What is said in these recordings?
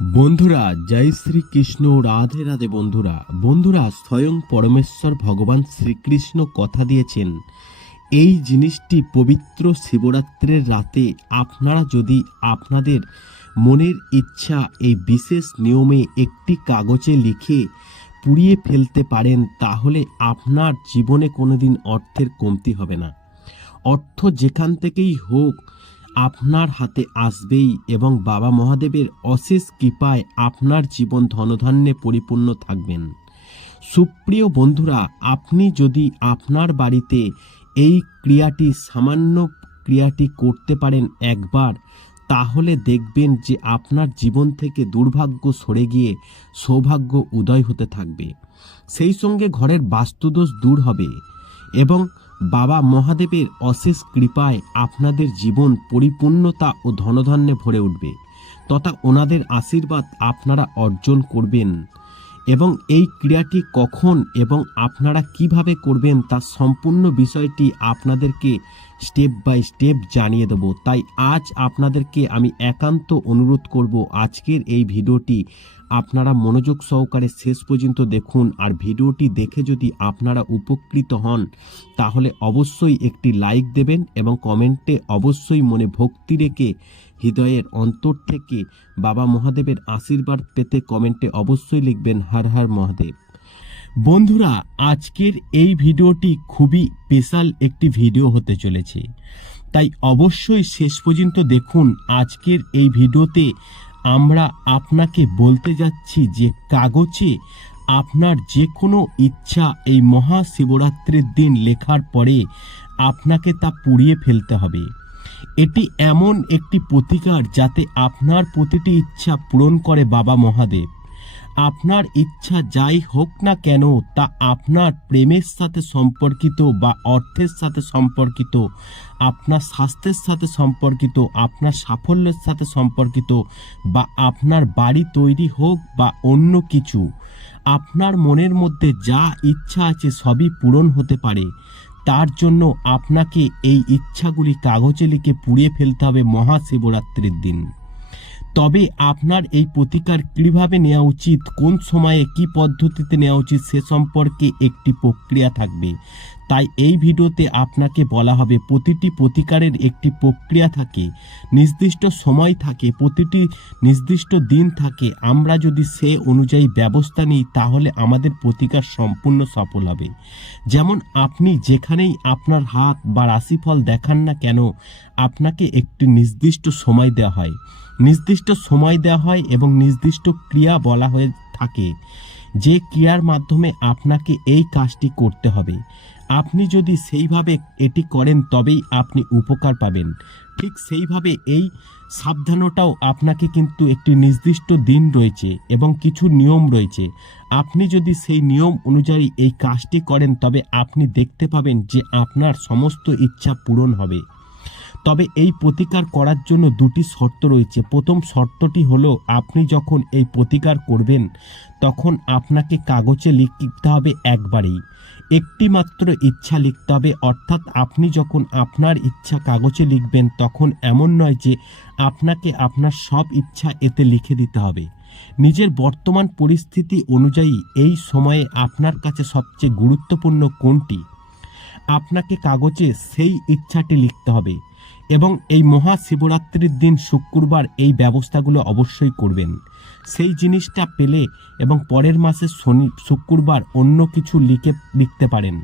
বন্ধুরা, জয় শ্রীকৃষ্ণ, রাধে রাধে বন্ধুরা। বন্ধুরা, স্বয়ং পরমেশ্বর ভগবান শ্রীকৃষ্ণ কথা দিয়েছেন, এই জিনিসটি পবিত্র শিবরাত্রের রাতে আপনারা যদি আপনাদের মনের ইচ্ছা এই বিশেষ নিয়মে একটি কাগজে লিখে পুড়িয়ে ফেলতে পারেন, তাহলে আপনার জীবনে কোনোদিন অর্থের কমতি হবে না। অর্থ যেখান থেকেই হোক আপনার হাতে আসবেই এবং বাবা মহাদেবের অশেষ কৃপায় আপনার জীবন ধনধান্যে পরিপূর্ণ থাকবেন। সুপ্রিয় বন্ধুরা, আপনি যদি আপনার বাড়িতে এই ক্রিয়াটি, সামান্য ক্রিয়াটি করতে পারেন একবার, তাহলে দেখবেন যে আপনার জীবন থেকে দুর্ভাগ্য সরে গিয়ে সৌভাগ্য উদয় হতে থাকবে। সেই সঙ্গে ঘরের বাস্তুদোষ দূর হবে এবং বাবা মহাদেবের অশেষ কৃপায় আপনাদের জীবন পরিপূর্ণতা ও ধনধান্যে ভরে উঠবে, তথা ওনাদের আশীর্বাদ আপনারা অর্জন করবেন। এবং এই ক্রিয়াটি কখন এবং আপনারা কীভাবে করবেন তার সম্পূর্ণ বিষয়টি আপনাদেরকে স্টেপ বাই স্টেপ জানিয়ে দেব। তাই আজ আপনাদেরকে আমি একান্ত অনুরোধ করব আজকের এই ভিডিওটি আপনারা মনোযোগ সহকারে শেষ পর্যন্ত দেখুন আর ভিডিওটি দেখে যদি আপনারা উপকৃত হন, তাহলে অবশ্যই একটি লাইক দেবেন এবং কমেন্টে অবশ্যই মনে ভক্তি রেখে হৃদয়ের অন্তর থেকে বাবা মহাদেবের আশীর্বাদ পেতে কমেন্টে অবশ্যই লিখবেন হর হর মহাদেব। বন্ধুরা, আজকের এই ভিডিওটি খুবই স্পেশাল একটি ভিডিও হতে চলেছে। তাই অবশ্যই শেষ পর্যন্ত দেখুন আজকের এই ভিডিওতে আমরা আপনাকে বলতে যাচ্ছি যে কাগজে আপনার যে কোনো ইচ্ছা এই মহাশিবরাত্রির দিন লেখার পরে আপনাকে তা পুড়িয়ে ফেলতে হবে। এটি এমন একটি প্রতিকার যাতে আপনার প্রতিটি ইচ্ছা পূরণ করে বাবা মহাদেব। আপনার ইচ্ছা যাই হোক না কেন তা আপনার প্রেমের সাথে সম্পর্কিত বা অর্থের সাথে সম্পর্কিত, আপনার স্বাস্থ্যের সাথে সম্পর্কিত, আপনার সাফল্যের সাথে সম্পর্কিত বা আপনার বাড়ি তৈরি হোক বা অন্য কিছু, আপনার মনের মধ্যে যা ইচ্ছা আছে সবই পূরণ হতে পারে। তার জন্য আপনাকে এই ইচ্ছাগুলি কাগজে লিখে পুড়িয়ে ফেলতে হবে মহাশিবরাত্রির দিন। তবে আপনার এই প্রতিকার কীভাবে নেওয়া উচিত, কোন সময়ে, কি পদ্ধতিতে নেওয়া উচিত, সে সম্পর্কে একটি প্রক্রিয়া থাকবে। তাই এই ভিডিওতে আপনাকে বলা হবে প্রতিটি প্রতিকারের একটি প্রক্রিয়া থাকে, নির্দিষ্ট সময় থাকে, প্রতিটি নির্দিষ্ট দিন থাকে। আমরা যদি সে অনুযায়ী ব্যবস্থা নিই, তাহলে আমাদের প্রতিকার সম্পূর্ণ সফল হবে। যেমন আপনি যেখানেই আপনার হাত বা রাশিফল দেখান না কেন, আপনাকে একটি নির্দিষ্ট সময় দেওয়া হয়। নির্দিষ্ট সময় দেওয়া হয় এবং নির্দিষ্ট ক্রিয়া বলা হয়ে থাকে। যে ক্রিয়ার মাধ্যমে আপনাকে এই কাজটি করতে হবে। আপনি যদি সেইভাবে এটি করেন তবেই আপনি উপকার পাবেন। ঠিক সেইভাবে এই সাবধানতাও আপনাকে কিন্তু একটি নির্দিষ্ট দিন রয়েছে এবং কিছু নিয়ম রয়েছে। আপনি যদি সেই নিয়ম অনুযায়ী এই কাজটি করেন তবে আপনি দেখতে পাবেন যে আপনার সমস্ত ইচ্ছা পূরণ হবে। তবে এই প্রতিকার করার জন্য দুটি শর্ত রয়েছে। প্রথম শর্তটি হলো, আপনি যখন এই প্রতিকার করবেন, তখন আপনাকে কাগজে লিখতে হবে একবারেই। একটি মাত্র ইচ্ছা লিখতে হবে, অর্থাৎ আপনি যখন আপনার ইচ্ছা কাগজে লিখবেন, তখন এমন নয় যে আপনাকে আপনার সব ইচ্ছা এতে লিখে দিতে হবে। নিজের বর্তমান পরিস্থিতি অনুযায়ী এই সময়ে আপনার কাছে সবচেয়ে গুরুত্বপূর্ণ কোনটি? আপনাকে কাগজে সেই ইচ্ছাটি লিখতে হবে। এবং এই মহাশিবরাত্রির দিন শুক্রবার এই ব্যবস্থাগুলো অবশ্যই করবেন। সেই জিনিসটা পেলে এবং পরের মাসে শনি, শুক্রবার অন্য কিছু লিখে, লিখতে পারেন।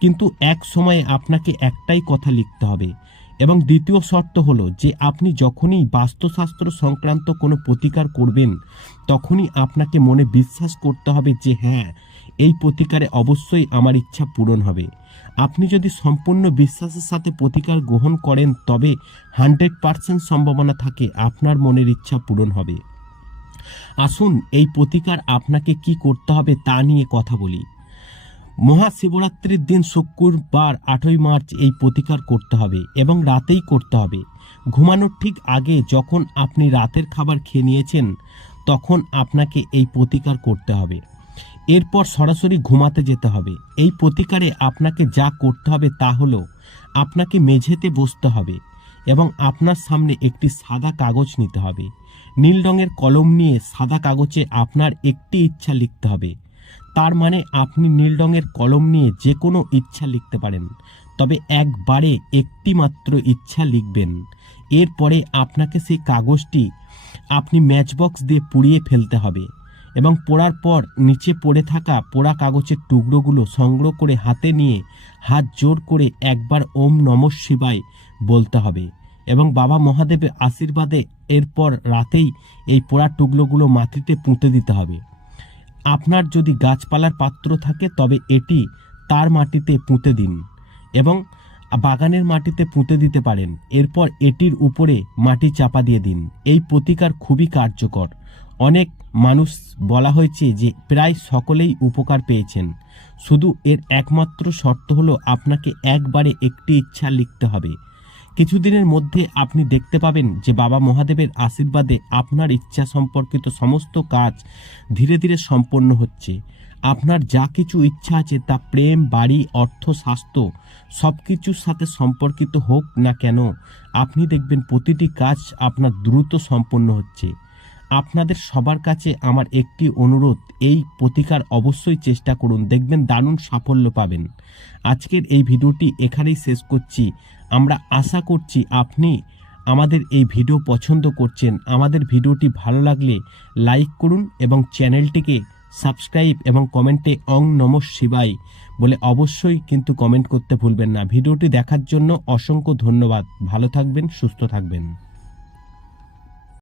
কিন্তু এক সময়ে আপনাকে একটাই কথা লিখতে হবে এবং দ্বিতীয় শর্ত হলো যে আপনি যখনই বাস্তুশাস্ত্র সংক্রান্ত কোনো প্রতিকার করবেন, তখনই আপনাকে মনে বিশ্বাস করতে হবে যে হ্যাঁ এই প্রতিকারে অবশ্যই আমার ইচ্ছা পূরণ হবে। আপনি যদি সম্পূর্ণ বিশ্বাসের সাথে প্রতিকার গ্রহণ করেন, তবে হান্ড্রেড পার্সেন্ট সম্ভাবনা থাকে আপনার মনের ইচ্ছা পূরণ হবে। আসুন, এই প্রতিকার আপনাকে কি করতে হবে তা নিয়ে কথা বলি। মহাশিবরাত্রির দিন শুক্রবার আটই মার্চ এই প্রতিকার করতে হবে এবং রাতেই করতে হবে। ঘুমানোর ঠিক আগে যখন আপনি রাতের খাবার খেয়ে নিয়েছেন, তখন আপনাকে এই প্রতিকার করতে হবে। এরপর সরাসরি ঘুমাতে যেতে হবে। এই প্রতিকারে আপনাকে যা করতে হবে তা হলো, আপনাকে মেঝেতে বসতে হবে এবং আপনার সামনে একটি সাদা কাগজ নিতে হবে। নীল রঙের কলম নিয়ে সাদা কাগজে আপনার একটি ইচ্ছা লিখতে হবে। তার মানে আপনি নীল রঙের কলম নিয়ে যে কোনো ইচ্ছা লিখতে পারেন, তবে একবারে একটি মাত্র ইচ্ছা লিখবেন। এরপরে আপনাকে সেই কাগজটি আপনি ম্যাচবক্স দিয়ে পুড়িয়ে ফেলতে হবে। এবং পোড়ার পর নিচে পড়ে থাকা পোড়া কাগজের টুকরোগুলো সংগ্রহ করে হাতে নিয়ে হাত জোর করে একবার ওম নম শিবায় বলতে হবে এবং বাবা মহাদেবের আশীর্বাদে এরপর রাতেই এই পোড়া টুকরোগুলো মাটিতে পুঁতে দিতে হবে। আপনার যদি গাছপালার পাত্র থাকে তবে এটি তার মাটিতে পুঁতে দিন এবং বাগানের মাটিতে পুঁতে দিতে পারেন। এরপর এটির উপরে মাটি চাপা দিয়ে দিন। এই প্রতিকার খুবই কার্যকর। অনেক মানুষ বলা হয়েছে যে প্রায় সকলেই উপকার পেয়েছেন। শুধু এর একমাত্র শর্ত হলো আপনাকে একবারে একটি ইচ্ছা লিখতে হবে। কিছুদিনের মধ্যে আপনি দেখতে পাবেন যে বাবা মহাদেবের আশীর্বাদে আপনার ইচ্ছা সম্পর্কিত সমস্ত কাজ ধীরে ধীরে সম্পন্ন হচ্ছে। আপনার যা কিছু ইচ্ছা আছে তা প্রেম, বাড়ি, অর্থ, স্বাস্থ্য সব কিছুর সাথে সম্পর্কিত হোক না কেন, আপনি দেখবেন প্রতিটি কাজ আপনার দ্রুত সম্পন্ন হচ্ছে। আপনাদের সবার কাছে আমার একটি অনুরোধ, এই প্রতিকার অবশ্যই চেষ্টা করুন। দেখবেন দারুণ সাফল্য পাবেন। আজকের এই ভিডিওটি এখানেই শেষ করছি। আমরা আশা করছি আপনি আমাদের এই ভিডিও পছন্দ করছেন। আমাদের ভিডিওটি ভালো লাগলে লাইক করুন এবং চ্যানেলটিকে সাবস্ক্রাইব এবং কমেন্টে অং নম শিবাই বলে অবশ্যই কিন্তু কমেন্ট করতে ভুলবেন না। ভিডিওটি দেখার জন্য অসংখ্য ধন্যবাদ। ভালো থাকবেন, সুস্থ থাকবেন।